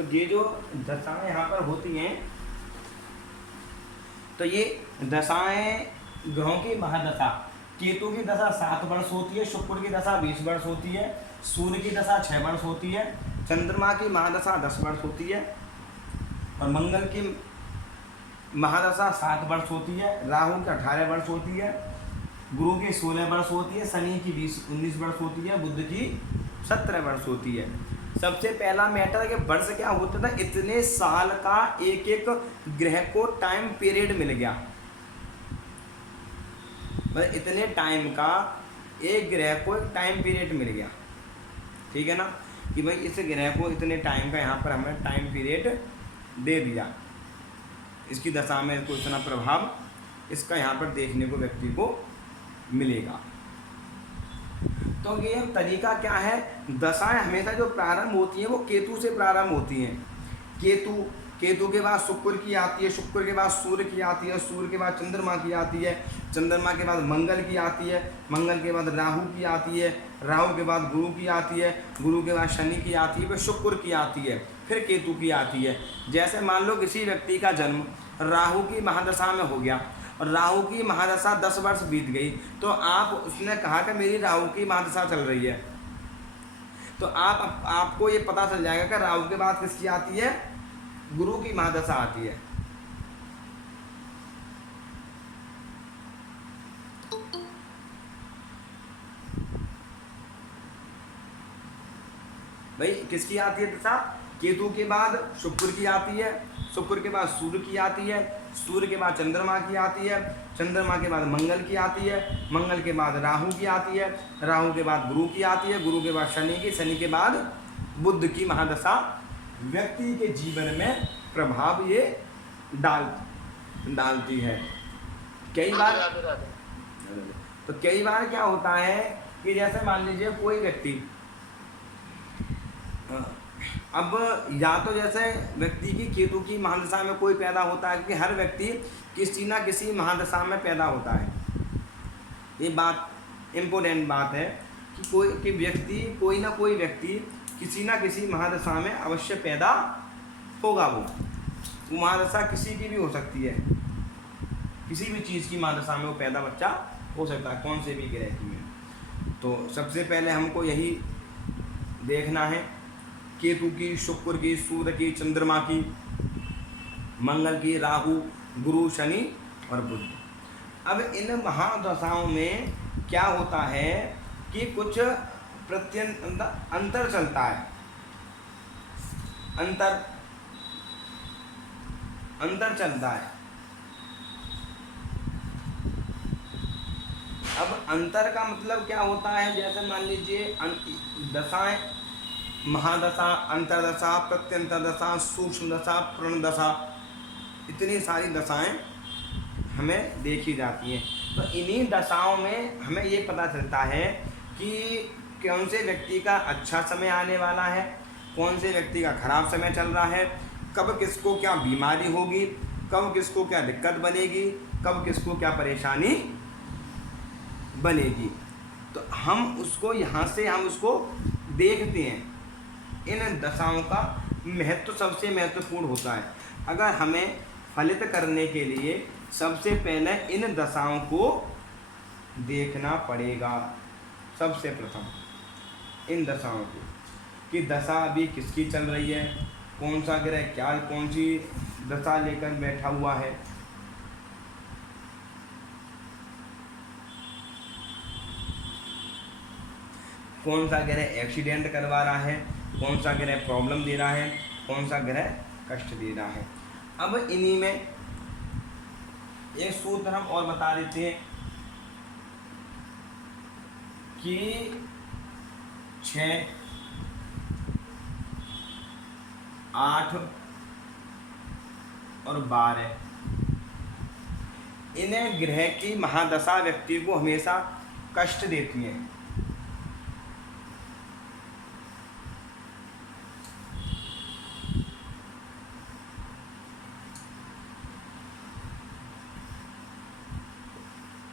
तो ये जो दशाएं यहाँ पर होती हैं, तो ये दशाएं ग्रहों की महादशा, केतु की दशा 7 वर्ष होती है, शुक्र की दशा 20 वर्ष होती है, सूर्य की दशा 6 वर्ष होती है, चंद्रमा की महादशा 10 वर्ष होती है, और मंगल की महादशा 7 वर्ष होती है, राहु की 18 वर्ष होती है, गुरु की 16 वर्ष होती है, शनि की 19 वर्ष होती है, बुध की 17 वर्ष होती है। सबसे पहला मैटर है कि वर्ष क्या होता था, इतने साल का एक एक ग्रह को टाइम पीरियड मिल गया, मतलब इतने टाइम का एक ग्रह को एक टाइम पीरियड मिल गया, ठीक है ना, कि भाई इस ग्रह को इतने टाइम का यहाँ पर हमें टाइम पीरियड दे दिया, इसकी दशा में इसको इतना प्रभाव इसका यहाँ पर देखने को व्यक्ति को मिलेगा। तो ये तरीका क्या है, दशाएं हमेशा जो प्रारंभ होती हैं वो केतु से प्रारंभ होती हैं। केतु के बाद शुक्र की आती है, शुक्र के बाद सूर्य की आती है, सूर्य के बाद चंद्रमा की आती है, चंद्रमा के बाद मंगल की आती है, मंगल के बाद राहु की आती है, राहु के बाद गुरु की आती है, गुरु के बाद शनि की आती है, फिर शुक्र की आती है, फिर केतु की आती है। जैसे मान लो किसी व्यक्ति का जन्म राहु की महादशा में हो गया और राहु की महादशा 10 वर्ष बीत गई, तो उसने कहा कि मेरी राहु की महादशा चल रही है, तो आपको ये पता चल जाएगा कि राहु के बाद किसकी आती है, गुरु की महादशा आती है। भाई किसकी आती है दशा, केतु के बाद शुक्र की आती है, शुक्र के बाद सूर्य की आती है, सूर्य के बाद चंद्रमा की आती है, चंद्रमा के बाद मंगल की आती है, मंगल के बाद राहु की आती है, राहु के बाद गुरु की आती है, गुरु के बाद शनि की, शनि के बाद बुध की महादशा व्यक्ति के जीवन में प्रभाव ये डालती है। कई बार क्या होता है कि जैसे मान लीजिए कोई व्यक्ति, अब या तो जैसे व्यक्ति की केतु की महादशा में कोई पैदा होता है कि हर व्यक्ति किसी ना किसी महादशा में पैदा होता है, ये बात इम्पोर्टेंट बात है कि कोई ना कोई व्यक्ति किसी ना किसी महादशा में अवश्य पैदा होगा। वो महादशा किसी की भी हो सकती है, किसी भी चीज़ की महादशा में वो पैदा बच्चा हो सकता है, कौन से भी ग्रह की में। तो सबसे पहले हमको यही देखना है, केतु की, शुक्र की, सूर्य की, चंद्रमा की, मंगल की, राहु, गुरु, शनि और बुध। अब इन महादशाओं में क्या होता है कि कुछ अंतर चलता है, अंतर चलता है। अब अंतर का मतलब क्या होता है, जैसे मान लीजिए दशाएं, महादशा, अंतरदशा, प्रत्यंतर दशा, सूक्ष्म दशा, प्रण दशा, इतनी सारी दशाएं हमें देखी जाती हैं। तो इन्हीं दशाओं में हमें ये पता चलता है कि कौन से व्यक्ति का अच्छा समय आने वाला है, कौन से व्यक्ति का खराब समय चल रहा है, कब किसको क्या बीमारी होगी, कब किसको क्या दिक्कत बनेगी, कब किसको क्या परेशानी बनेगी। तो हम उसको यहाँ से हम उसको देखते हैं। इन दशाओं का महत्व सबसे महत्वपूर्ण होता है। अगर हमें फलित करने के लिए सबसे पहले इन दशाओं को देखना पड़ेगा, सबसे प्रथम इन दशाओं को, कि दशा अभी किसकी चल रही है, कौन सा ग्रह क्या कौन सी दशा लेकर बैठा हुआ है। कौन सा ग्रह एक्सीडेंट करवा रहा है, कौन सा ग्रह प्रॉब्लम दे रहा है, कौन सा ग्रह कष्ट दे रहा है। अब इन्हीं में एक सूत्र हम और बता देते हैं कि 6, 8 और 12 इन्हें ग्रह की महादशा व्यक्ति को हमेशा कष्ट देती है।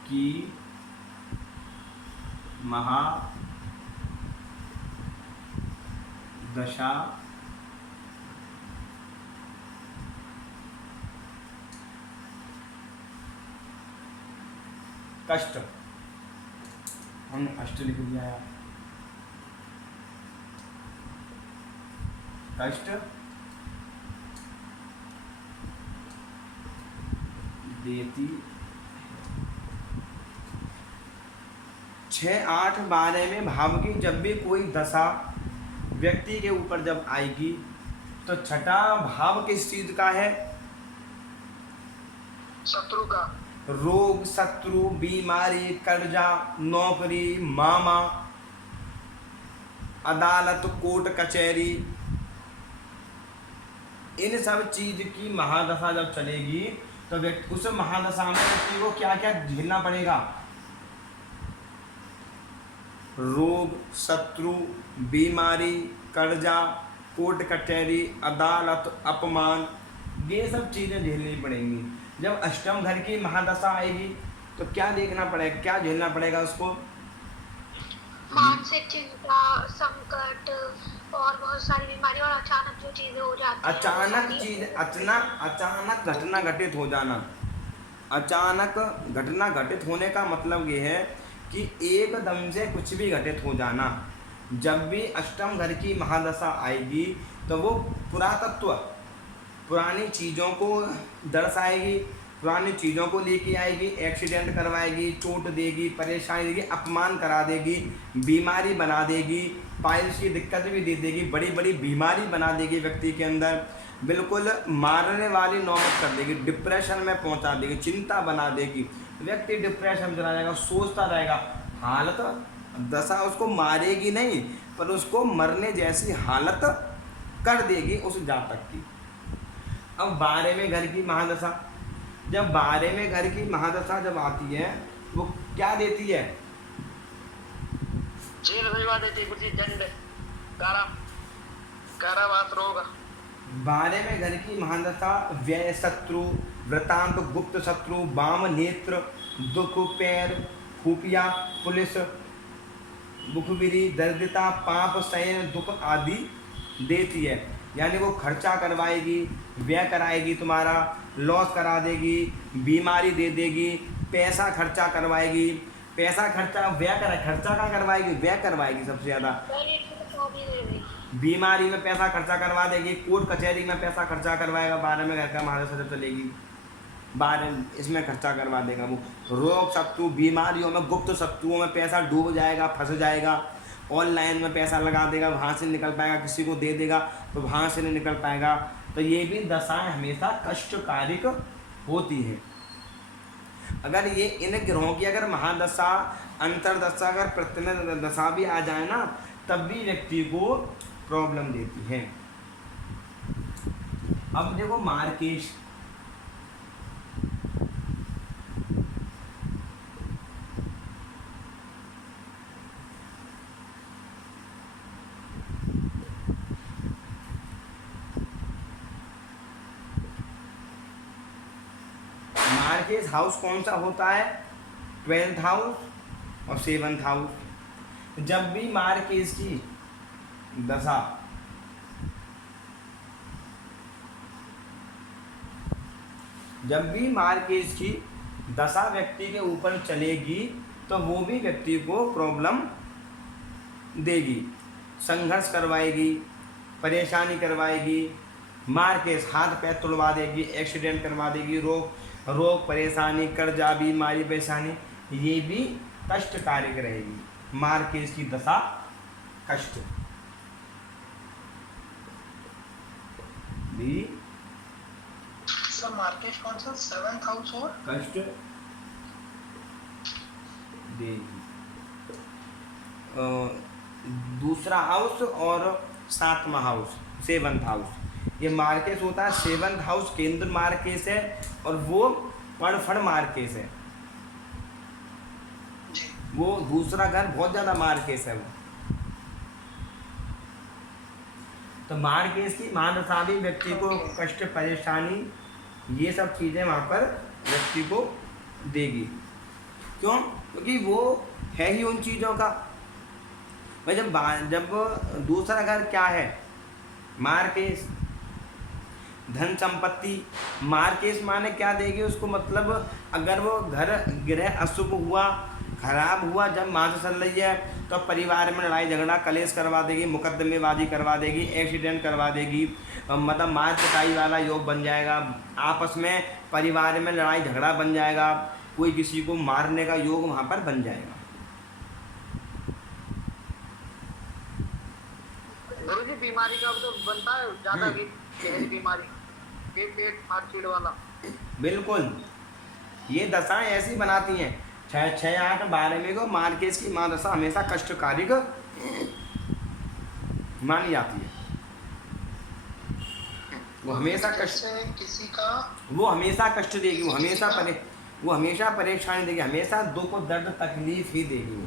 की महादशा कष्ट, हमने अष्ट लिख दिया यार, कष्ट देती। 6, 8, 12 में भाव की जब भी कोई दशा व्यक्ति के ऊपर जब आएगी तो छठा भाव किस चीज का है? शत्रु का। रोग, शत्रु, बीमारी, कर्जा, नौकरी, मामा, अदालत, कोर्ट कचहरी, इन सब चीज की महादशा जब चलेगी तो व्यक्ति उस महादशा में व्यक्ति को क्या क्या झेलना पड़ेगा? रोग, शत्रु, बीमारी, कर्जा, कोर्ट कचहरी, अदालत, अपमान, ये सब चीजें झेलनी पड़ेंगी। जब अष्टम घर की महादशा आएगी तो क्या देखना पड़ेगा, क्या झेलना पड़ेगा उसको? मानसिक चिंता, संकट और बहुत सारी बीमारी और अचानक जो चीजें हो जाती हैं, अचानक चीज, अचानक घटना घटित हो जाना। अचानक घटना घटित होने का मतलब ये है कि एकदम से कुछ भी घटित हो जाना। जब भी अष्टम घर की महादशा आएगी तो वो पुरातत्व, पुरानी चीज़ों को दर्शाएगी, पुरानी चीज़ों को लेके आएगी, एक्सीडेंट करवाएगी, चोट देगी, परेशानी देगी, अपमान करा देगी, बीमारी बना देगी, पाइल्स की दिक्कत भी दे देगी, बड़ी बड़ी बीमारी बना देगी व्यक्ति के अंदर, बिल्कुल मारने वाली नौबत कर देगी, डिप्रेशन में पहुंचा देगी, चिंता बना देगी, व्यक्ति डिप्रेशन में चला जाएगा, सोचता रहेगा। हालत दशा उसको मारेगी नहीं पर उसको मरने जैसी हालत कर देगी उस जातक की। अब 12वें घर की महादशा, जब 12वें घर की महादशा जब आती है वो क्या देती है? जेल भिजवा देती है, कुछ दंड, कारावास, रोग। 12वें घर की महादशा व्यय, शत्रु, वृतांत, गुप्त शत्रु, वाम नेत्र, दुख, पैर, खुफिया, पुलिस, मुखबिरी, दरिद्रता, पाप, शयन, दुख आदि देती है। यानी वो खर्चा करवाएगी, व्यय कराएगी, तुम्हारा लॉस करा देगी, बीमारी दे देगी, पैसा खर्चा करवाएगी, पैसा खर्चा व्यय करा, खर्चा कहाँ करवाएगी? व्यय करवाएगी सबसे ज़्यादा। बीमारी में पैसा खर्चा करवा देगी, कोर्ट कचहरी में पैसा खर्चा करवाएगा, 12वें घर का महादशा जब चलेगी 12 इसमें खर्चा करवा देगा वो। रोग, शत्रु, बीमारियों में, गुप्त शत्रुओं में पैसा डूब जाएगा, फंस जाएगा, ऑनलाइन में पैसा लगा देगा, वहाँ से निकल पाएगा, किसी को दे देगा तो वहाँ से नहीं निकल पाएगा। तो ये भी दशाएं हमेशा कष्टकारिक होती हैं। अगर ये इन ग्रहों की अगर महादशा, अंतरदशा, अगर प्रतिनिधि दशा भी आ जाए ना तब भी व्यक्ति को प्रॉब्लम देती है। अब देखो मार्केश, मार्केश हाउस कौन सा होता है? 12th हाउस और 7th हाउस। जब भी मार्केश की दशा व्यक्ति के ऊपर चलेगी तो वो भी व्यक्ति को प्रॉब्लम देगी, संघर्ष करवाएगी, परेशानी करवाएगी, मार्केश हाथ पैर तुड़वा देगी, एक्सीडेंट करवा देगी, रोग परेशानी, कर्जा, बीमारी, परेशानी, ये भी कष्टकारक रहेगी। मार्केश की दशा कष्ट भी सर मार्केश कौन सा? 7th हाउस और कष्ट देगी। दूसरा हाउस और 7वां हाउस 7th हाउस। ये मार्केश होता है 7th हाउस केंद्र मार्केश है और वो पड़फड़ मार्केश है। वो दूसरा घर बहुत ज़्यादा मार्केश है वो। तो मार्केश की महादशा भी व्यक्ति को कष्ट, परेशानी, ये सब चीज़ें वहाँ पर व्यक्ति को देगी। क्यों? क्योंकि वो है ही उन चीज़ों का। भाई जब दूसरा घर क्या है? मार्केश। धन संपत्ति। मार्केश माने क्या देगी उसको, मतलब अगर वो घर गृह अशुभ हुआ, खराब हुआ, जब माँ से चल रही है तो परिवार में लड़ाई झगड़ा कलेश करवा देगी, मुकदमेबाजी करवा देगी, एक्सीडेंट करवा देगी, मतलब मार पिटाई वाला योग बन जाएगा, आपस में परिवार में लड़ाई झगड़ा बन जाएगा, कोई किसी को मारने का योग वहाँ पर बन जाएगा। गुरुजी बीमारी का तो बनता है ज्यादा की गहरी बीमारी, पेट फाट चीड़ वाला। बिल्कुल, ये दशाएं ऐसी बनाती हैं। 6, 6, 8, 12 में को मार्केश की माँ दशा हमेशा कष्टकारिक मानी जाती है। वो हमेशा कष्ट, किसी का वो हमेशा कष्ट देगी, वो हमेशा परेशानी देगी, हमेशा दुख और दर्द तकलीफ ही देगी वो।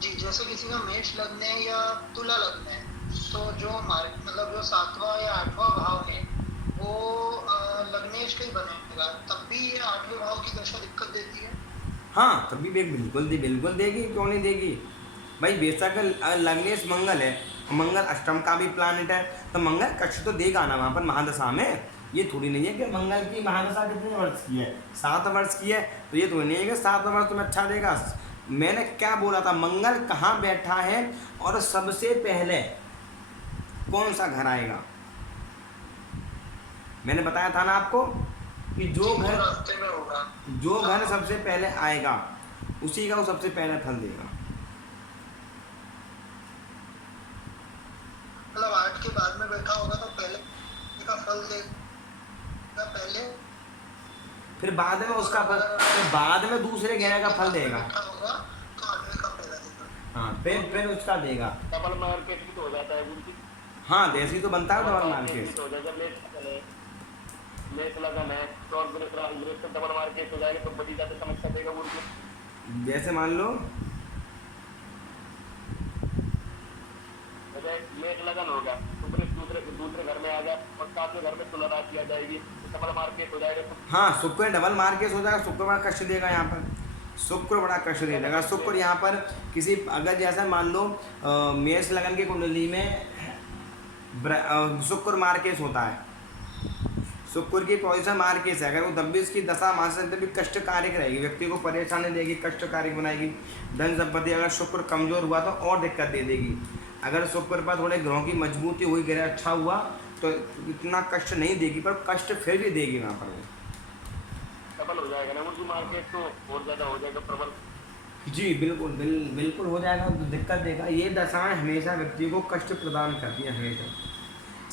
जी, जैसे किसी का मेष लग्न है या तुला लग्न है, तो जो मतलब जो 7वां या 8वां भाव है वो लग्नेश का ही बनेगा, तब भी ये 8वें भाव की दशा दिक्कत देती है। हाँ, तभी बिल्कुल देगी, क्यों नहीं देगी भाई। बेशक लग्नेश मंगल है, मंगल अष्टम का भी प्लानिट है, तो मंगल कष्ट तो देगा ना वहाँ पर महादशा में। ये थोड़ी नहीं है कि मंगल की महादशा कितने वर्ष की है, 7 वर्ष की है, तो ये थोड़ी नहीं है कि 7 वर्ष तुम्हें अच्छा देगा। मैंने क्या बोला था, मंगल कहाँ बैठा है और सबसे पहले कौन सा घर आएगा, मैंने बताया था ना आपको कि जो घर रास्ते में होगा, जो घर सबसे पहले आएगा उसी का वो सबसे पहले फल देगा। मतलब 8 के बाद में बैठा होगा तो पहले का फल देगा पहले, फिर बाद में उसका फल, फिर बाद में दूसरे ग्रह का फल देगा। होगा तो 8वें का पहला देगा। हाँ, फिर उसका देगा। डबल मार्केट भी तो हो जाता है गुरुजी। हाँ, देसी तो बनता है डबल मार्केट। हो जाएगा लेट लगन है तो और डबल मार्केट हो जाएगा तो बड़ी ज्यादा समस्या देगा गुरुजी। जैसे मान लो लेट लगन होगा तो दूसरे घर में आ गया और 7वें घर में तुला राशि आ जाएगी तो डबल मार्केट हो जाएगा। हाँ, शुक्र डबल मार्केट हो जाएगा, शुक्र बड़ा कष्ट देगा यहाँ पर, शुक्र बड़ा कष्ट दे देगा। शुक्र यहाँ पर किसी, अगर जैसा मान लो मेष लगन की कुंडली में शुक्र मार्केट होता है, शुक्र की पोजीशन मार्केट है, अगर वो तब भी उसकी दशा मास तब भी कष्टकारिक रहेगी, व्यक्ति को परेशानी देगी, कष्टकारिक बनाएगी। धन संपत्ति अगर शुक्र कमजोर हुआ तो और दिक्कत दे देगी। अगर शुक्र पर थोड़े ग्रहों की मजबूती हुई, ग्रह अच्छा हुआ तो इतना कष्ट नहीं देगी, पर कष्ट फिर भी देगी वहाँ पर वो। डबल हो जाएगा ना उनकी मार्केट तो और ज़्यादा हो जाएगा प्रबल। जी बिल्कुल हो जाएगा, तो दिक्कत देगा। ये दशाएं हमेशा व्यक्ति को कष्ट प्रदान करती हैं, हमेशा,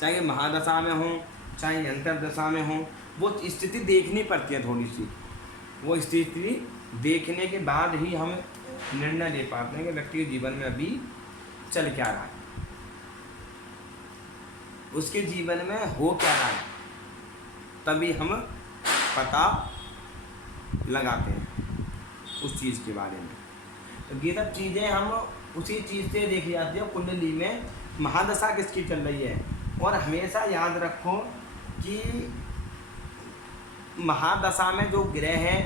चाहे महादशा में हो चाहे अंतरदशा में हो, वो स्थिति देखनी पड़ती है थोड़ी सी। वो स्थिति देखने के बाद ही हम निर्णय ले पाते हैं कि व्यक्ति के जीवन में अभी चल क्या रहा है, उसके जीवन में हो क्या रहा है, तभी हम पता लगाते हैं उस चीज़ के बारे में। तो ये सब चीज़ें हम उसी चीज़ से देखी जाती है कुंडली में महादशा किसकी चल रही है। और हमेशा याद रखो कि महादशा में जो ग्रह है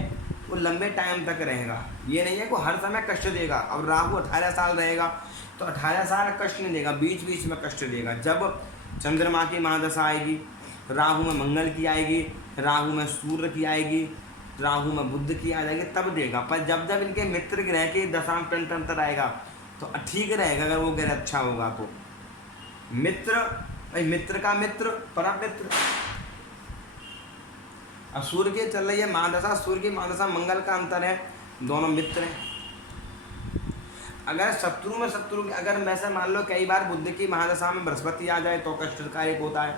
वो लंबे टाइम तक रहेगा, ये नहीं है कि हर समय कष्ट देगा। अब राहु 18 साल रहेगा तो 18 साल कष्ट नहीं देगा, बीच बीच में कष्ट देगा। जब चंद्रमा की महादशा आएगी, राहु में मंगल की आएगी, राहु में सूर्य की आएगी, राहु में बुध की आ जाएगी, तब देगा। पर जब जब इनके मित्र ग्रह के दशांश अंतर आएगा तो ठीक रहेगा, अगर वो ग्रह अच्छा होगा तो। मित्र भाई, मित्र का मित्र परम मित्र। अब सूर्य की चल रही है महादशा, सूर्य की महादशा मंगल का अंतर है, दोनों मित्र हैं। अगर शत्रु में शत्रु, अगर वैसे मान लो कई बार बुध की महादशा में बृहस्पति आ जाए तो कष्टकारिक होता है,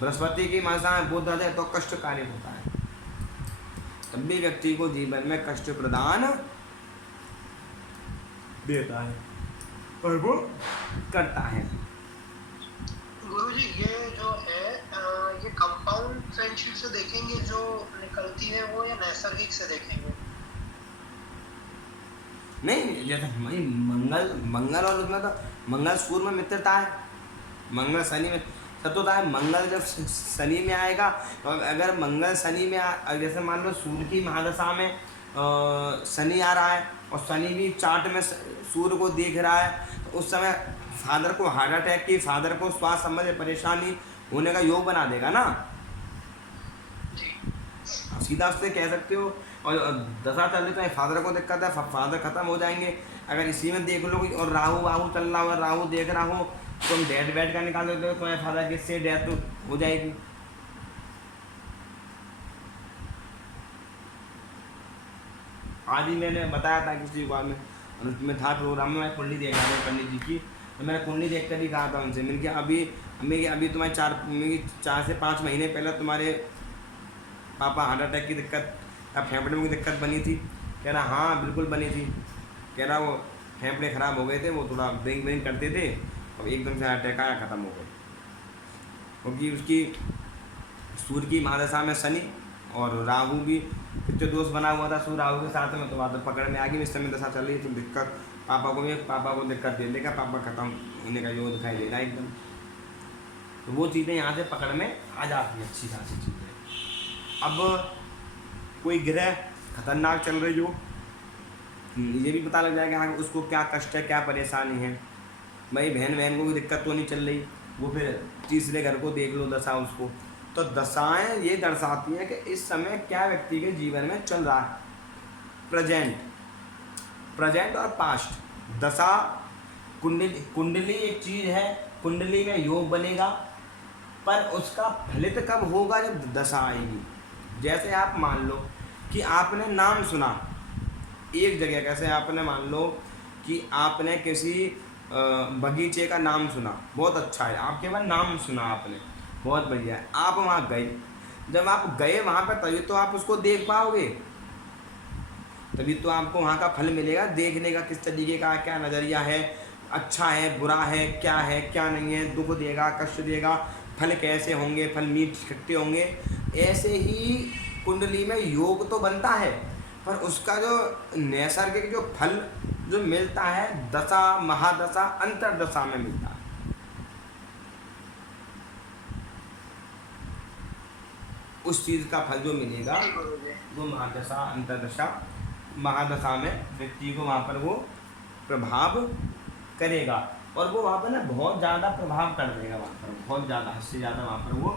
बृहस्पति की महादशा में बुध आ जाए तो कष्टकारिक होता है, तब भी व्यक्ति को जीवन में कष्ट प्रदान देता है और वो करता है। गुरुजी ये जो है ये कंपाउंड फ्रेंडशिप से देखेंगे जो निकलती है वो, या नैसर्गिक से देखेंगे? नहीं, जैसे भाई मंगल और उसमें तो मंगल सूर्य में मित्रता है, मंगल शनि में शत्रुता है। मंगल जब शनि में आएगा तो अगर मंगल शनि में जैसे मान लो सूर्य की महादशा में शनि आ रहा है और शनि भी चार्ट में सूर्य को देख रहा है, तो उस समय फादर को हार्ट अटैक की, फादर को स्वास्थ्य संबंधी परेशानी होने का योग बना देगा ना। जी। सीधा उससे कह सकते हो। और दशा चल रही तो फादर को दिक्कत है, फादर खत्म हो जाएंगे। अगर इसी में देख लो कोई और राहु वाहु चल रहा हो, राहु देख रहा हो, तुम डेट बैठ का निकाल देते हो, तुम्हारे फादर की से डेथ हो जाएगी। आज ही मैंने बताया था किसी को में, में था प्रोग्राम में, मैं कुंडली देख रहा था पंडित जी की, तो मैंने कुंडली देख कर ही कहा था उनसे, मैंने कहा अभी तुम्हारे 4 से 5 महीने पहले तुम्हारे पापा हार्ट अटैक की दिक्कत या फेफड़े में की दिक्कत बनी थी। कह रहा हाँ बिल्कुल बनी थी। कह रहा वो फेफड़े ख़राब हो गए थे, वो थोड़ा ब्रेक ब्रेक करते थे, और एकदम से हार्ट अटैक आया, ख़त्म हो गए। क्योंकि उसकी सूर्य की महादशा में शनि और राहु भी पितृ दोष बना हुआ था सूर्य राहु के साथ में, तो बात पकड़ में आ गई। इस समय दशा चल रही है, तो दिक्कत पापा को दिक्कत दे देगा, पापा खत्म होने का योग दिखाई दे रहा है एकदम। तो वो चीज़ें यहाँ से पकड़ में आ जाती हैं, अच्छी खासी चीज़ें। अब कोई ग्रह खतरनाक चल रही हो, ये भी पता लग जाएगा हाँ उसको क्या कष्ट है, क्या परेशानी है। भाई बहन को भी दिक्कत तो नहीं चल रही, वो फिर तीसरे घर को देख लो दशा उसको। तो दशाएं ये दर्शाती हैं कि इस समय क्या व्यक्ति के जीवन में चल रहा है, प्रेजेंट और पास्ट। दशा कुंडली एक चीज़ है, कुंडली में योग बनेगा, पर उसका फलित कब होगा, जब दशा आएगी। जैसे आप मान लो कि आपने नाम सुना एक जगह, कैसे आपने मान लो कि आपने किसी बगीचे का नाम सुना, बहुत अच्छा है, आपके पास नाम सुना आपने, बहुत बढ़िया है, आप वहाँ गए। जब आप गए वहाँ पर तभी तो आप उसको देख पाओगे, तभी तो आपको वहाँ का फल मिलेगा, देखने का किस तरीके का क्या नज़रिया है, अच्छा है बुरा है क्या नहीं है, दुख देगा कष्ट देगा, फल कैसे होंगे, फल मीठ खट्टे होंगे। ऐसे ही कुंडली में योग तो बनता है, पर उसका जो नैसर्गिक जो फल जो मिलता है दशा महादशा अंतरदशा में मिलता है। उस चीज़ का फल जो मिलेगा वो महादशा अंतरदशा महादशा में व्यक्ति को वहाँ पर वो प्रभाव करेगा, और वो वहाँ पर ना बहुत ज़्यादा प्रभाव कर देगा, वहाँ पर बहुत ज़्यादा, हद से ज़्यादा वहाँ पर वो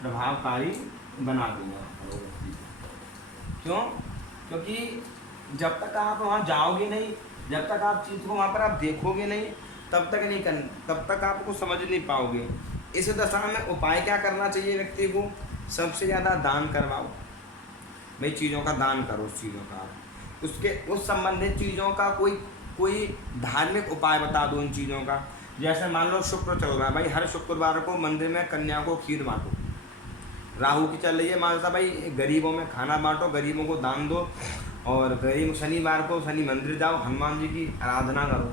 प्रभावकारी बना देगा वहाँ पर वो व्यक्ति को। क्यों? क्योंकि जब तक आप वहाँ जाओगे नहीं, जब तक आप चीज़ को वहाँ पर आप देखोगे नहीं, तब तक आपको समझ नहीं पाओगे। इस दशा में उपाय क्या करना चाहिए व्यक्ति को? सबसे ज़्यादा दान करवाओ भाई, चीज़ों का दान करो, उस चीज़ों का उसके उस संबंधित चीज़ों का कोई धार्मिक उपाय बता दो उन चीज़ों का। जैसे मान लो शुक्र चल रहा है भाई, हर शुक्रवार को मंदिर में कन्या को खीर बांटो। राहु की चल रही है मानसा भाई, गरीबों में खाना बांटो, गरीबों को दान दो। और गरीब शनिवार को शनि मंदिर जाओ, हनुमान जी की आराधना करो।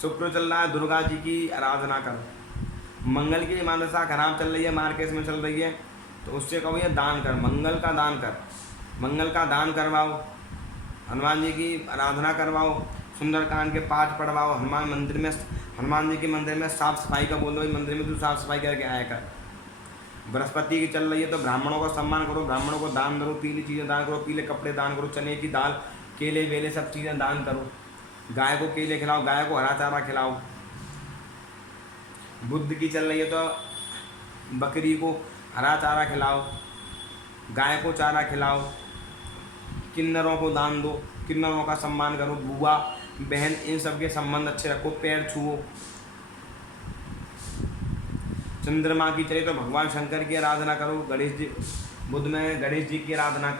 शुक्र चल रहा है, दुर्गा जी की आराधना करो। मंगल की मानसा खराब चल रही है, मार्केट में चल रही है, तो उससे कहो ये दान कर, मंगल का दान कर, मंगल का दान करवाओ, हनुमान जी की आराधना करवाओ, सुंदरकांड के पाठ पढ़वाओ, हनुमान जी के मंदिर में साफ़ सफाई का बोल दो, मंदिर में तू साफ़ सफाई करके आया कर। बृहस्पति की चल रही है तो ब्राह्मणों का सम्मान करो, ब्राह्मणों को दान करो, पीली चीज़ें दान करो, पीले कपड़े दान करो, चने की दाल, केले वेले सब चीज़ें दान करो। गाय को केले खिलाओ, गाय को हरा चारा खिलाओ। बुध की चल रही है तो बकरी को हरा चारा खिलाओ, गाय को चारा खिलाओ। किन्नरों को दान दो, किन्नरों का सम्मान करो, बुआ बहन इन सब के संबंध अच्छे रखो, पैर छुओ। चंद्रमा की चले तो भगवान शंकर की आराधना करो, गणेश जी बुध में गणेश जी की आराधना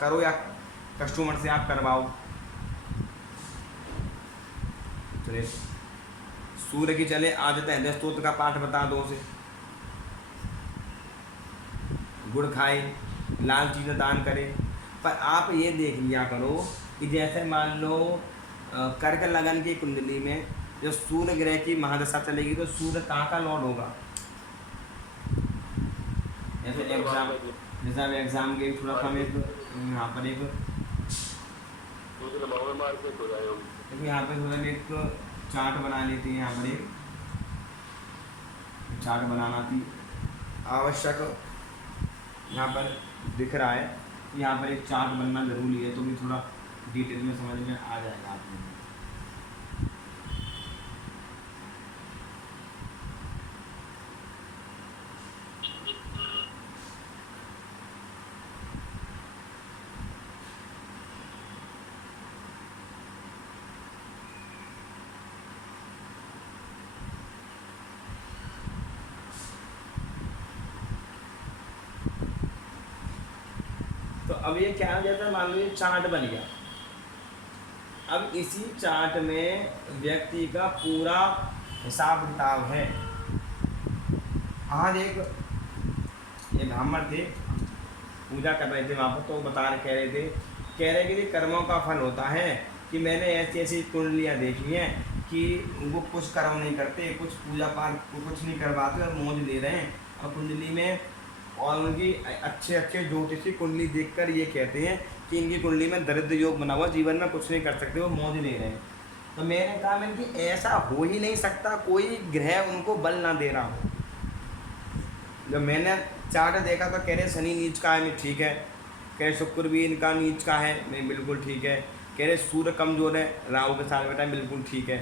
करो या कस्टमर से आप करवाओ। चले सूर्य की चले आदित्य हृदय स्तोत्र का पाठ बता दो उसे, गुड़ खाए, लाल चीज़ें दान करे। पर आप ये देख लिया करो कि जैसे मान लो कर्क लगन की कुंडली में जो सूर्य ग्रह की महादशा चलेगी तो सूर्य कहाँ का लॉर्ड होगा। जैसे एग्जाम के थोड़ा सा में यहाँ पर एक यहाँ पे थोड़ा एक चार्ट बना लेते हैं, यहाँ पर एक चार्ट बनाना थी आवश्यक, यहाँ पर दिख रहा है, यहाँ पर एक चार्ट बनना जरूरी है, तो भी थोड़ा डिटेल में समझ में आ जाएगा आप लोगों को। अब ये क्या हो जाता है, मान लो ये चार्ट बन गया। अब इसी चार्ट में व्यक्ति का पूरा हिसाब किताब है। आज एक ये ब्राह्मण थे, पूजा कर रहे थे वहाँ पर, तो कह रहे कि कर्मों का फल होता है कि मैंने ऐसी ऐसी कुंडलियाँ देखी हैं कि वो कुछ कर्म नहीं करते, कुछ पूजा पाठ कुछ नहीं करवाते और मौज ले रहे हैं, और कुंडली में और उनकी अच्छे ज्योतिषी कुंडली देखकर ये कहते हैं कि इनकी कुंडली में दरिद्र योग बना हुआ, जीवन में कुछ नहीं कर सकते, वो मौज ले रहे हैं। तो मैंने कहा मैंने कि ऐसा हो ही नहीं सकता, कोई ग्रह उनको बल ना दे रहा हो। जब मैंने चार्ट देखा तो कह रहे शनि नीच का है, मैं ठीक है। कह रहे शुक्र भी इनका नीच का है, मैं बिल्कुल ठीक है। कह रहे सूर्य कमज़ोर है, राहु के साथ बैठा है, बिल्कुल ठीक है।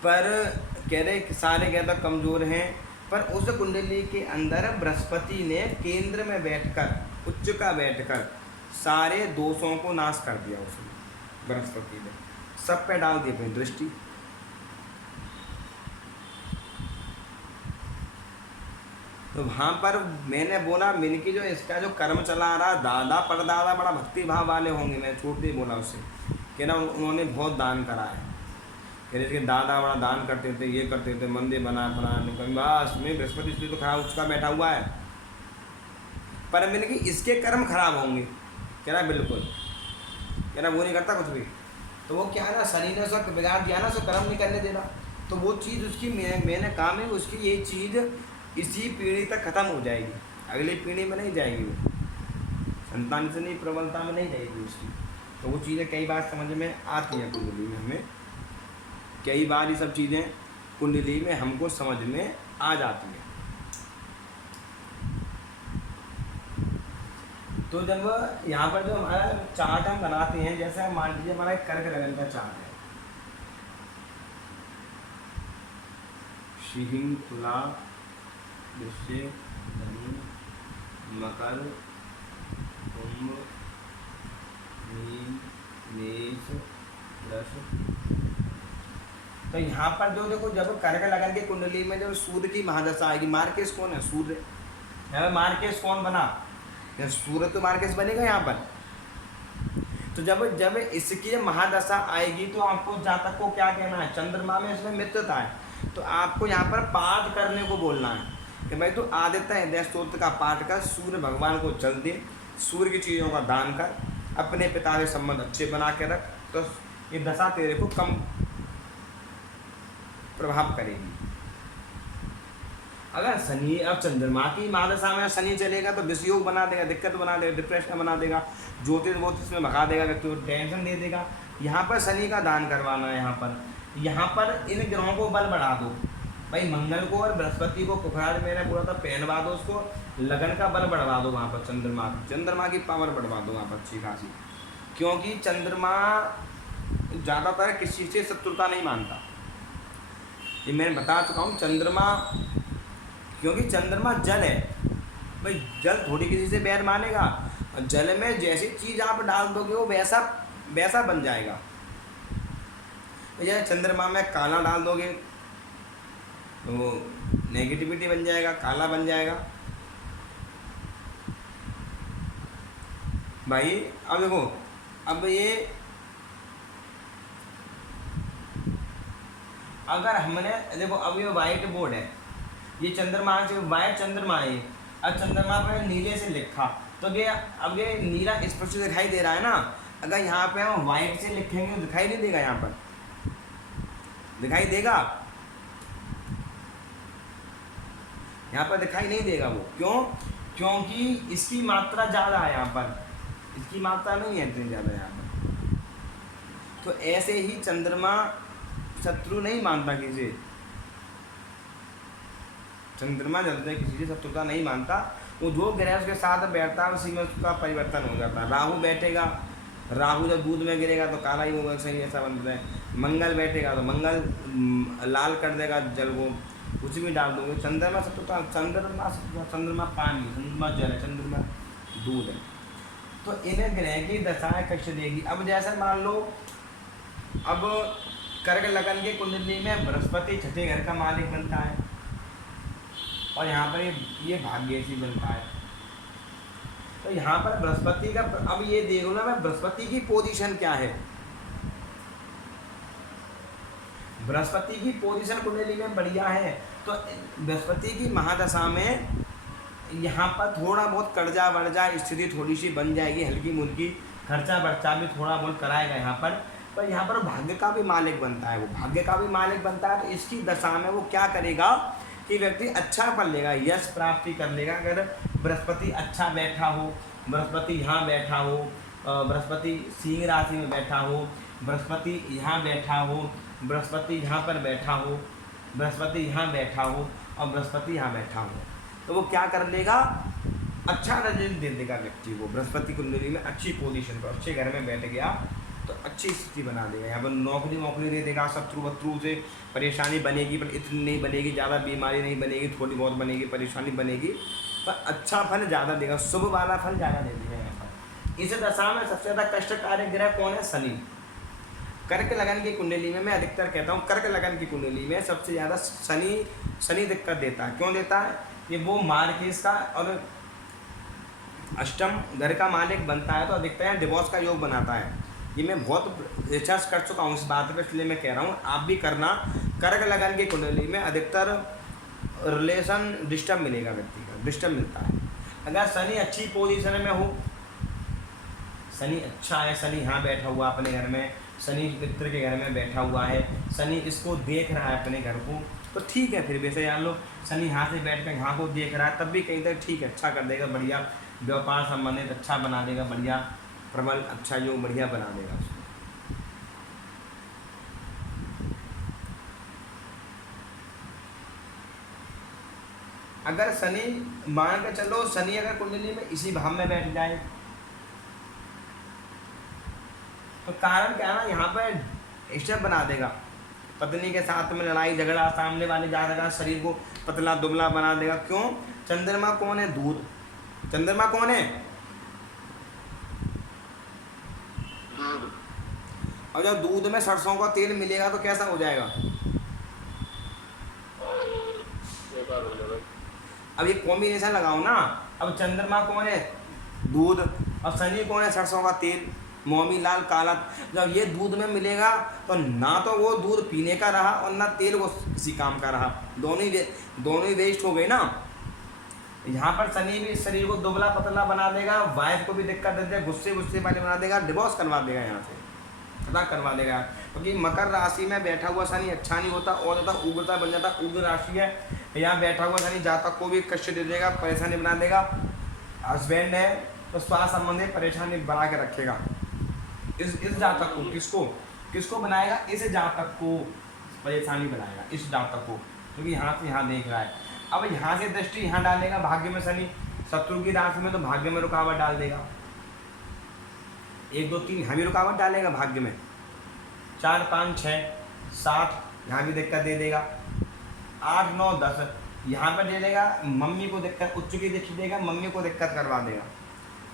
पर कह रहे सारे ग्रह तो कमज़ोर हैं, पर उस कुंडली के अंदर बृहस्पति ने केंद्र में बैठकर, उच्च का बैठकर सारे दोषों को नाश कर दिया। उसने बृहस्पति ने सब पे डाल दी अपनी दृष्टि। तो वहाँ पर मैंने बोला मैंने कि जो इसका जो कर्म चला रहा, दादा परदादा बड़ा भक्ति भाव वाले होंगे। मैं छोड़ते ही बोला उससे कि ना उन्होंने बहुत दान करा है। कह रहे थे दादा बड़ा दान करते थे, ये करते थे, मंदिर बनाने कभी बस में बृहस्पति इसलिए तो खराब उसका बैठा हुआ है। पर मैंने कि इसके कर्म खराब होंगे। कह रहा बिल्कुल, कह रहा वो नहीं करता कुछ भी। तो वो क्या है ना, शनि ने उसका बिगाड़ दिया ना, उसको कर्म नहीं करने दे रहा। तो वो चीज़ उसकी मैंने कहा में उसकी ये चीज़ इसी पीढ़ी तक ख़त्म हो जाएगी, अगली पीढ़ी में नहीं जाएगी, वो संतान से नहीं, प्रबलता में नहीं जाएगी उसकी। तो वो चीज़ें कई बार समझ में आती हैं कुंडली में, हमें कई बार ये सब चीज़ें कुंडली में हमको समझ में आ जाती हैं। तो जब यहाँ पर जो हमारा चार्ट हम बनाते हैं, जैसे हम मान लीजिए हमारा एक कर्क लगन का चार्ट है, सिंह, तुला, वृश्चिक, धनु, मकर, कुंभ, मीन, मेष, वृष। तो यहाँ पर जो देखो जब कर्क लगन की कुंडली में जब सूर्य की महादशा आएगी, मार्केश कौन है, सूर्य। यहाँ मार्केश कौन बना, सूर्य तो मार्केश बनेगा यहाँ पर। तो जब इसकी महादशा आएगी तो आपको जातक को क्या कहना है, चंद्रमा में इसमें मित्रता है, तो आपको यहाँ पर पाठ करने को बोलना है कि भाई तो आदित्य हृदय स्तोत्र का पाठ कर, सूर्य भगवान को जल दे, सूर्य की चीज़ों का दान कर, अपने पिता से संबंध अच्छे बना के रख, तो ये दशा तेरे को कम प्रभाव करेगी। अगर शनि, अब चंद्रमा की महादशा में शनि चलेगा तो विषयोग बना देगा, दिक्कत बना देगा, डिप्रेशन बना देगा, ज्योतिष में भगा देगा, व्यक्ति को टेंशन दे देगा। यहाँ पर शनि का दान करवाना है। यहाँ पर इन ग्रहों को बल बढ़ा दो भाई, मंगल को और बृहस्पति को कुखराज मैंने बोला था पहनवा दो, उसको लगन का बल बढ़वा दो। वहाँ पर चंद्रमा की पावर बढ़वा दो वहाँ पर अच्छी खासी, क्योंकि चंद्रमा ज़्यादातर किसी से शत्रुता नहीं मानता, ये मैं बता चुका हूँ। चंद्रमा, क्योंकि चंद्रमा जल है भाई, जल थोड़ी किसी से बैर मानेगा, और जल में जैसी चीज़ आप डाल दोगे वो वैसा बन जाएगा। जैसे चंद्रमा में काला डाल दोगे तो वो नेगेटिविटी बन जाएगा, काला बन जाएगा भाई। अब देखो, अब ये अगर हमने देखो, अब ये वाइट बोर्ड है, ये चंद्रमा से वाइट चंद्रमा है, अब चंद्रमा पर नीले से लिखा तो ये अब ये नीला स्पष्ट दिखाई दे रहा है ना। अगर यहाँ पे हम वाइट से लिखेंगे तो दिखाई नहीं देगा, यहाँ पर दिखाई देगा, यहाँ पर दिखाई नहीं देगा। वो क्यों, क्योंकि इसकी मात्रा ज़्यादा है, यहाँ पर इसकी मात्रा नहीं है इतनी ज़्यादा यहाँ पर। तो ऐसे ही चंद्रमा शत्रु नहीं मानता किसी, चंद्रमा जल्दी किसी से शत्रुता नहीं मानता। वो जो ग्रह उसके साथ बैठता है उसी में उसका परिवर्तन हो जाता है। राहु बैठेगा, राहु जब दूध में गिरेगा तो काला ही होगा, सही ऐसा बनता है। मंगल बैठेगा तो मंगल लाल कर देगा जल को, कुछ भी डाल दोगे। चंद्रमा शत्रुता, चंद्रमा पानी, चंद्रमा जल है, चंद्रमा दूध है। तो इन ग्रह की दशाएं कैसे देगी। अब जैसे मान लो, अब कर्क लगन के कुंडली में बृहस्पति छठे घर का मालिक बनता है, और यहाँ पर ये भाग्येशी बनता है। तो यहाँ पर बृहस्पति का, अब ये देखो ना मैं, बृहस्पति की पोजीशन क्या है। बृहस्पति की पोजीशन कुंडली में बढ़िया है, तो बृहस्पति की महादशा में यहाँ पर थोड़ा बहुत कर्जा वर्जा स्थिति थोड़ी सी बन जाएगी, हल्की मुल्की खर्चा बर्चा भी थोड़ा बहुत कराएगा यहाँ पर यहाँ पर भाग्य का भी मालिक बनता है, वो भाग्य का भी मालिक बनता है। तो इसकी दशा में वो क्या करेगा कि व्यक्ति अच्छा फल लेगा, यश प्राप्ति कर लेगा। अगर बृहस्पति अच्छा बैठा हो, बृहस्पति यहाँ बैठा हो, बृहस्पति सिंह राशि में बैठा हो, बृहस्पति यहाँ बैठा हो, बृहस्पति यहाँ पर बैठा हो, बृहस्पति यहाँ बैठा हो और बृहस्पति यहाँ बैठा हो, तो वो क्या कर लेगा, अच्छा रिजल्ट दे देगा व्यक्ति को। बृहस्पति कुंडली में अच्छी पोजीशन पर अच्छे घर में बैठ गया तो अच्छी स्थिति बना देगा। यहाँ पर नौकरी दे देगा, शत्रु से परेशानी बनेगी पर इतनी नहीं बनेगी, ज़्यादा बीमारी नहीं बनेगी, थोड़ी बहुत बनेगी, परेशानी बनेगी पर अच्छा फल ज़्यादा देगा, शुभ वाला फल ज़्यादा दे देगा यहाँ पर। इस दशा में सबसे ज़्यादा कष्टकारी ग्रह कौन है, शनि। कर्क लगन की कुंडली में मैं अधिकतर कहता हूँ, कर्क लगन की कुंडली में सबसे ज़्यादा शनि दिक्कत देता है। क्यों देता है, कि वो मार्केश का और अष्टम घर का मालिक बनता है, तो अधिकतर डिवोर्स का योग बनाता है। ये मैं बहुत रिसर्च कर चुका हूँ इस बात पे, इसलिए मैं कह रहा हूँ आप भी करना। कर्क लगन की कुंडली में अधिकतर रिलेशन डिस्टर्ब मिलेगा, व्यक्ति का डिस्टर्ब मिलता है। अगर शनि अच्छी पोजीशन में हो, शनि अच्छा है, शनि यहाँ बैठा हुआ अपने घर में, शनि मित्र के घर में बैठा हुआ है, शनि इसको देख रहा है अपने घर को, तो ठीक है। फिर वैसे यार लोग शनि यहाँ से बैठ कर यहाँ को देख रहा है, तब भी कहीं तक ठीक है, अच्छा कर देगा, बढ़िया व्यापार संबंधित अच्छा बना देगा, बढ़िया प्रबल अच्छा योग बढ़िया बना देगा। अगर शनि मान के चलो, शनि अगर कुंडली में इसी भाव में बैठ जाए तो कारण क्या है ना, यहाँ पर स्टेप बना देगा, पत्नी के साथ में लड़ाई झगड़ा, सामने वाले ज़्यादा शरीर को पतला दुबला बना देगा। क्यों, चंद्रमा कौन है, दूध। चंद्रमा कौन है, और जब दूध में सरसों का तेल मिलेगा तो कैसा हो जाएगा, अब ये कॉम्बिनेशन लगाओ ना। अब चंद्रमा कौन है, दूध, और शनि कौन है, सरसों का तेल, मोमी लाल काला। जब ये दूध में मिलेगा तो ना तो वो दूध पीने का रहा और ना तेल वो किसी काम का रहा, दोनों ही वेस्ट हो गए ना। यहाँ पर शनि भी शरीर को दुबला पतला बना देगा, वाइफ को भी दिक्कत दे देगा, गुस्से वाले बना देगा, डिवोर्स करवा देगा, यहाँ से पता करवा देगा। क्योंकि मकर राशि में बैठा हुआ शनि अच्छा नहीं होता, और ज़्यादा उग्रता बन जाता, उग्र राशि है, यहाँ बैठा हुआ शनि जातक को भी कष्ट दे देगा, परेशानी बना देगा। हस्बैंड है तो स्वास्थ्य संबंधी परेशानी बना के रखेगा इस जातक को। किसको बनाएगा, इस जातक को परेशानी बनाएगा, इस जातक को, क्योंकि यहाँ से यहाँ देख रहा है। अब यहाँ से दृष्टि यहाँ डालेगा भाग्य में शनि, शत्रु की राशि में, तो भाग्य में रुकावट डाल देगा। 1 2 3 यहाँ भी रुकावट डालेगा भाग्य में, 4 5 6 7 यहाँ भी दिक्कत दे देगा, 8 9 10 यहाँ पर दे देगा। मम्मी को दिक्कत, उच्च की दृष्टि देगा, मम्मी को दिक्कत करवा देगा,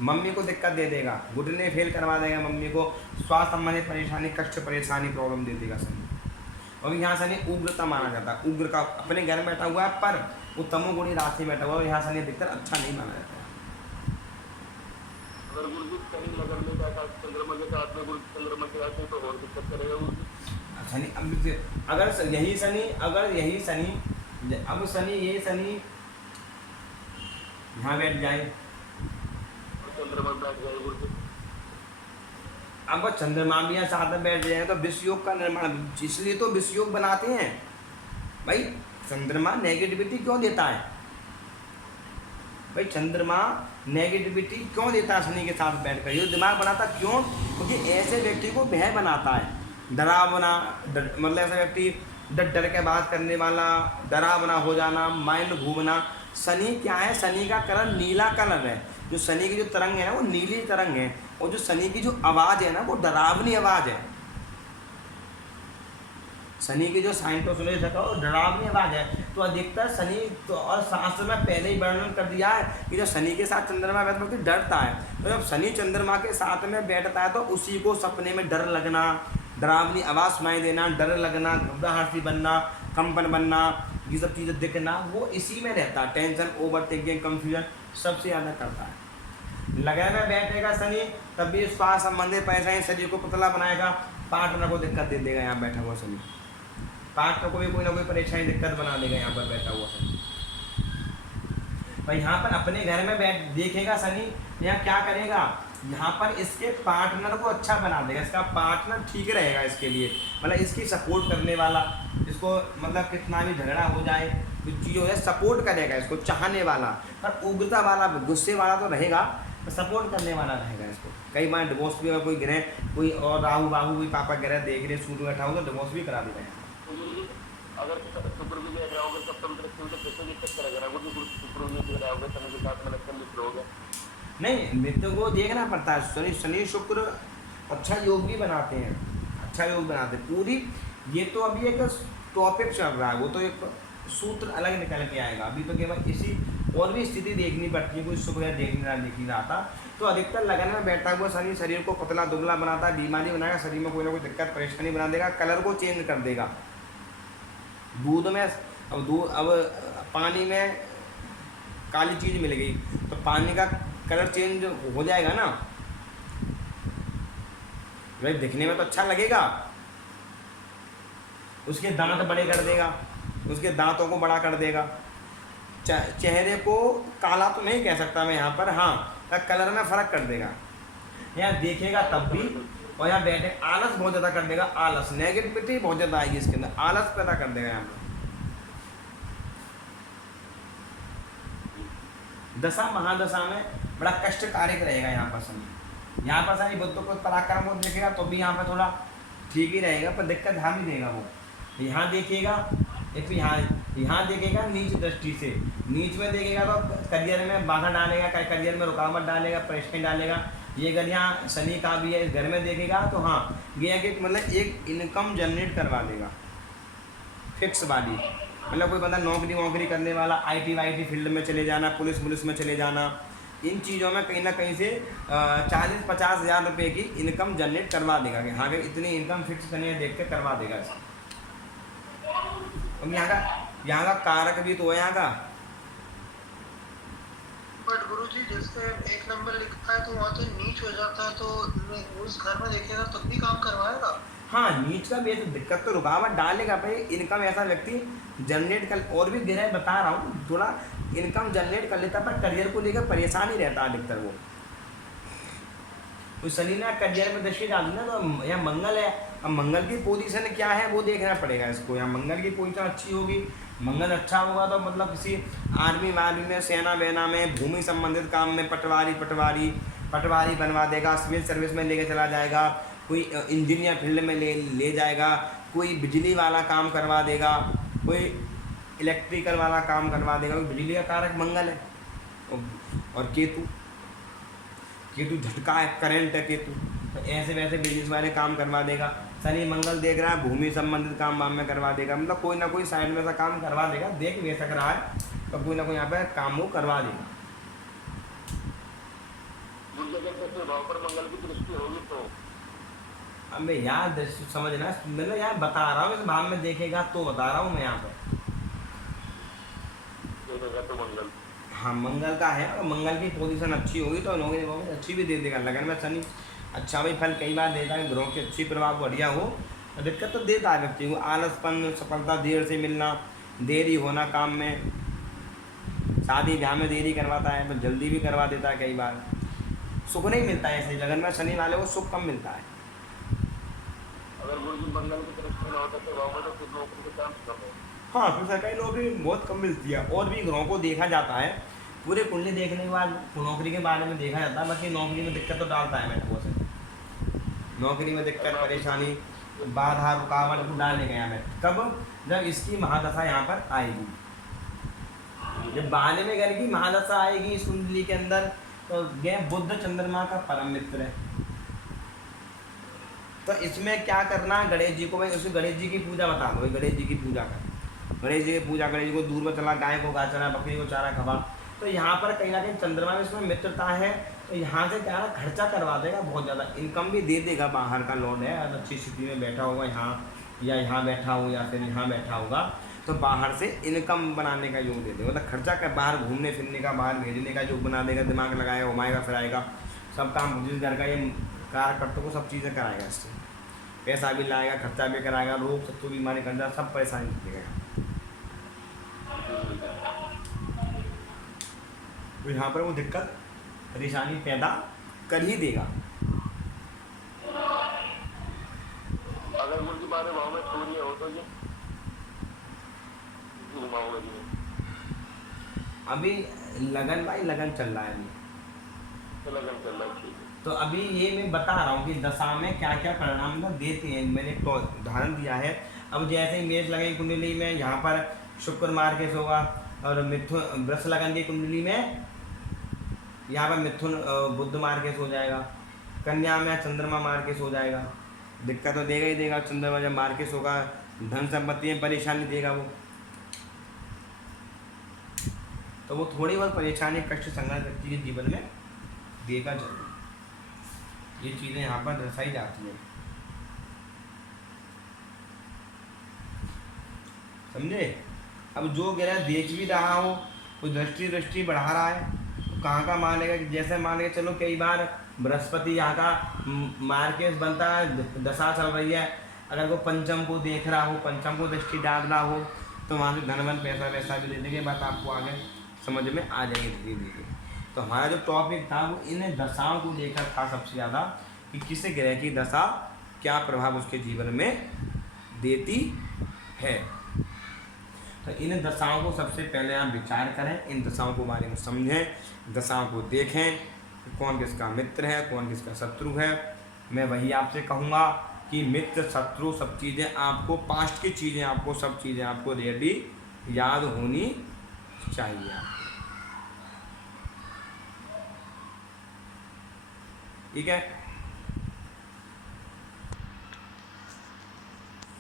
मम्मी को दिक्कत दे देगा, घुटने फेल करवा देगा मम्मी को, स्वास्थ्य संबंधित परेशानी, कष्ट परेशानी प्रॉब्लम दे देगा शनि। और यहाँ शनि उग्रता माना जाता है, उग्र का अपने घर में बैठा हुआ है पर वो तमोगुणी राशि में बैठा हुआ है, यहाँ शनि अधिकतर अच्छा नहीं माना जाता है। अगर गुरु शनि लगन में जाता है चंद्रमा के साथ में, गुरु चंद्रमा के साथ में, तो और दिक्कत करेगा शनि। अगर यही शनि अब शनि ये शनि यहाँ बैठ जाए, चंद्रमा बैठ जाए गुरु, अब चंद्रमा भी यहाँ साथ में बैठ जाए तो विषयोग का निर्माण, इसलिए तो विषयोग बनाते हैं भाई। चंद्रमा नेगेटिविटी क्यों देता है भाई, चंद्रमा नेगेटिविटी क्यों देता है शनि के साथ बैठकर, ये दिमाग बनाता क्यों, क्योंकि ऐसे व्यक्ति को भय बनाता है, डरावना, मतलब ऐसा व्यक्ति डर के बात करने वाला, डरावना हो जाना, माइंड घूमना। शनि क्या है, शनि का कलर नीला कलर है, जो शनि की जो तरंग है ना वो नीली तरंग है, और जो शनि की जो आवाज़ है ना वो डरावनी आवाज़ है। शनि की जो साइन को सुने सका वो डरावनी आवाज़ है। तो अधिकतर शनि तो, और शास्त्र में पहले ही वर्णन कर दिया है कि जो शनि के साथ चंद्रमा बैठता है डरता है, तो जब शनि चंद्रमा के साथ में बैठता है तो उसी को सपने में डर लगना, डरावनी आवाज़ सुनाई देना, डर लगना, घबराहट सी बनना, कंपन बनना, ये सब चीज़ें दिखना, वो इसी में रहता है। टेंशन, ओवर थिंकिंग, कन्फ्यूजन सबसे ज़्यादा करता है। लगन में बैठेगा शनि तब भी स्वास्थ्य संबंधित परेशानी, शरीर को पतला बनाएगा, पार्टनर को दिक्कत दे देगा यहाँ बैठा हुआ शनि, पार्टनर को भी कोई ना कोई परेशानी दिक्कत बना देगा यहाँ पर बैठा हुआ शनि। भाई यहाँ पर अपने घर में बैठ देखेगा शनि, यहाँ क्या करेगा, यहाँ पर इसके पार्टनर को अच्छा बना देगा, इसका पार्टनर ठीक रहेगा इसके लिए, मतलब इसकी सपोर्ट करने वाला, इसको मतलब कितना भी झगड़ा हो जाए, कुछ चीज़ हो जाए, सपोर्ट करेगा इसको, चाहने वाला, पर उग्रता वाला, गुस्से वाला तो रहेगा, पर सपोर्ट करने वाला रहेगा इसको। कई बार डिवोर्स भी, अगर कोई ग्रह कोई और राहु बाहु भी पापा ग्रह देख रहे सूर्य बैठा हो तो डिवोर्स भी करा देगा। अगर शुक्र भी देख रहा होगा सप्तम दृष्टि में तो कैसे दिक्कत करेगा ना, क्योंकि शुक्र भी देख रहा होगा समय के साथ में लक्षण मित्र हो गया। नहीं, मित्र को देखना पड़ता है, शनि शुक्र अच्छा योग भी बनाते हैं, अच्छा योग बनाते हैं पूरी। ये तो अभी एक टॉपिक चल रहा है, वो तो एक सूत्र अलग निकल के आएगा, अभी तो केवल इसी और भी स्थिति देखनी पड़ती है, कोई सुख या देख नहीं रहा था। तो अधिकतर लगन में बैठा हुआ शनि शरीर को पतला दुबला बनाता है, बीमारी बनाएगा, शरीर में कोई ना कोई दिक्कत परेशानी बना देगा, कलर को चेंज कर देगा। दूध में अब पानी में काली चीज़ मिल गई तो पानी का कलर चेंज हो जाएगा ना, भाई दिखने में तो अच्छा लगेगा। उसके दांत बड़े कर देगा, उसके दांतों को बड़ा कर देगा, चेहरे को काला तो नहीं कह सकता मैं यहाँ पर, हाँ कलर में फ़र्क कर देगा। यहाँ देखेगा तब भी, और यहाँ बैठे आलस बहुत ज़्यादा कर देगा, आलस नेगेटिविटी बहुत ज़्यादा आएगी इसके अंदर, आलस पैदा कर देगा यहाँ पर। दशा महादशा में बड़ा कष्टकारक रहेगा यहाँ पर शनि, यहाँ पर शनि बुद्ध को पराक्रम को देखेगा तो भी यहाँ पर थोड़ा ठीक ही रहेगा, पर दिक्कत हम ही देगा वो। यहाँ देखिएगा, एक यहाँ देखेगा नीच दृष्टि से, नीच में देखेगा तो करियर में बाधा डालेगा, करियर में रुकावट डालेगा, परेशानी डालेगा। ये अगर यहाँ शनि का भी है, इस घर में देखेगा तो हाँ ये है कि मतलब एक इनकम जनरेट करवा देगा फिक्स वाली, मतलब कोई बंदा नौकरी वोकरी करने वाला, आईटी वाईटी फील्ड में चले जाना, पुलिस में चले जाना, इन चीज़ों में कहीं ना कहीं से 40-50 हज़ार रुपये की इनकम जनरेट करवा देगा कि हाँ इतनी इनकम फिक्स करने देख के करवा देगा इसको। तो यहाँ का कारक भी तो है यहाँ का। बट गुरुजी जैसे 1 नंबर लिखा है तो वहाँ तो नीच हो जाता है, तो उस घर में देखेगा तब भी काम करवाएगा। हाँ नीच का भी है तो दिक्कत तो रुकावट डालेगा भाई, इनकम ऐसा व्यक्ति जनरेट कर, और भी ग्रह बता रहा हूँ थोड़ा इनकम जनरेट कर लेता, पर करियर को लेकर परेशान ही रहता अधिकतर वो। तो शनि ने करियर में दृष्टि डाली ना, तो यहाँ मंगल है, अब मंगल की पोजीशन क्या है वो देखना पड़ेगा इसको। यहाँ मंगल की पोजीशन अच्छी होगी, मंगल अच्छा होगा तो मतलब किसी आर्मी वार्मी में, सेना वेना में, भूमि संबंधित काम में पटवारी बनवा देगा, सिविल सर्विस में लेके चला जाएगा, कोई इंजीनियर फील्ड में ले जाएगा, कोई बिजली वाला काम करवा देगा, कोई इलेक्ट्रिकल वाला काम करवा देगा, बिजली का कारक मंगल है। और केतु झटका है, करंट है केतु, तो ऐसे वैसे बिजनेस वाले काम करवा देगा। शनि मंगल देख रहा है, भूमि संबंधित काम वाम में करवा देगा, मतलब कोई ना कोई साइड में ऐसा काम करवा देगा, देख भी सक रहा है तो कोई ना कोई यहाँ पे काम वो करवा देगा। भाव पर मंगल की दृष्टि होगी तो अब मैं यहाँ दृष्टि समझना, मतलब यहाँ बता रहा हूँ, इस भाव में देखेगा तो बता रहा हूँ मैं यहाँ पर। तो मंगल, हाँ मंगल का है, और मंगल की पोजीशन अच्छी होगी तो लोगों ने अच्छी भी दे देगा। लगन में शनि अच्छा भी फल कई बार देता है, ग्रहों के अच्छी प्रभाव बढ़िया हो तो दिक्कत तो देता है व्यक्ति को, आलसपन, सफलता देर से मिलना, देरी होना काम में, शादी ब्याह में देरी करवाता है तो जल्दी भी करवा देता है कई बार, सुख नहीं मिलता है। ऐसे लगन में शनि वाले को सुख कम मिलता है। अगर गुरुजी मंगल की दृष्टि ना होता तो वहाँ तो फिर नौकरी के चांस कम है। हाँ फिर सरकारी नौकरी बहुत कम मिलती है। और भी ग्रहों को देखा जाता है, पूरे कुंडली देखने के बाद नौकरी के बारे में देखा जाता है, बाकी नौकरी में दिक्कत तो डालता है मैं वो से, नौकरी में दिक्कत परेशानी बाधा रुकावट को डालने गया मैं कब, जब इसकी महादशा यहाँ पर आएगी, जब 92वें घर की महादशा आएगी इस कुंडली के अंदर, तो यह बुध चंद्रमा का परम मित्र है। तो इसमें क्या करना, गणेश जी को, मैं उसे गणेश जी की पूजा बता दो, गणेश जी की पूजा कर, गणेश जी की पूजा, गणेश जी को दूर में चला, गाय को घास चला, बकरी को चारा खवा। तो यहाँ पर कहीं ना कहीं चंद्रमा में इसमें मित्रता है, तो यहाँ से क्या है खर्चा करवा देगा बहुत ज़्यादा, इनकम भी दे देगा, बाहर का लोन है, अच्छी स्थिति में बैठा होगा यहाँ, या यहाँ बैठा हो या फिर यहाँ बैठा होगा, तो बाहर से इनकम बनाने का योग दे देगा, मतलब खर्चा का, बाहर घूमने फिरने का, बाहर भेजने का योग बना देगा, दिमाग लगाएगा, घुमाएगा फिराएगा, सब काम जिस घर का ये कार्यकर्ता को सब चीज़ें कराएगा, इससे पैसा भी लाएगा, खर्चा भी कराएगा, रोग शत्रु बीमारी कर्जा सब परेशानी देगा। तो यहाँ पर वो दिक्कत परेशानी पैदा कर ही देगा। अगर उनकी 12 भाव में सूर्य हो तो ये घुमाओगे जी। अभी लगन भाई लगन चल रहा है अभी, तो लगन चल रहा है, ठीक है। तो अभी ये मैं बता रहा हूँ कि दशा में क्या क्या परिणाम देते हैं, मैंने एक उदाहरण दिया है। अब जैसे ही मेष लगन कुंडली में यहाँ पर शुक्र मार्गेश होगा, और मिथुन वृष लगन की कुंडली में यहाँ पर मिथुन बुध मार्गेश हो जाएगा, कन्या में चंद्रमा मार्गेश हो जाएगा, दिक्कत तो देगा ही देगा। चंद्रमा जब मार्गेश होगा धन संपत्ति में परेशानी देगा वो, तो वो थोड़ी बहुत परेशानी कष्ट संघर्ष व्यक्ति के जीवन में देगा जरूर। ये चीज़ें यहाँ पर दर्शाई जाती हैं, समझे। अब जो ग्रह देख भी रहा हो, कोई दृष्टि बढ़ा रहा है, तो कहाँ का मानेगा कि जैसे मान के चलो कई बार बृहस्पति यहाँ का मार्केट बनता है, दशा चल रही है, अगर वो पंचम को देख रहा हो, पंचम को दृष्टि डाल रहा हो, तो वहाँ से धन पैसा वैसा भी दे देंगे, बात आपको आगे समझ में आ जाएगी धीरे धीरे। तो हमारा जो टॉपिक था वो इन दशाओं को लेकर था सबसे ज़्यादा, कि किस ग्रह की दशा क्या प्रभाव उसके जीवन में देती है। तो इन दशाओं को सबसे पहले आप विचार करें, इन दशाओं के बारे में समझें, दशाओं को देखें कि कौन किसका मित्र है, कौन किसका शत्रु है। मैं वही आपसे कहूँगा कि मित्र शत्रु सब चीज़ें आपको, पास्ट की चीज़ें आपको, सब चीज़ें आपको रेडी याद होनी चाहिए आपको, ठीक है।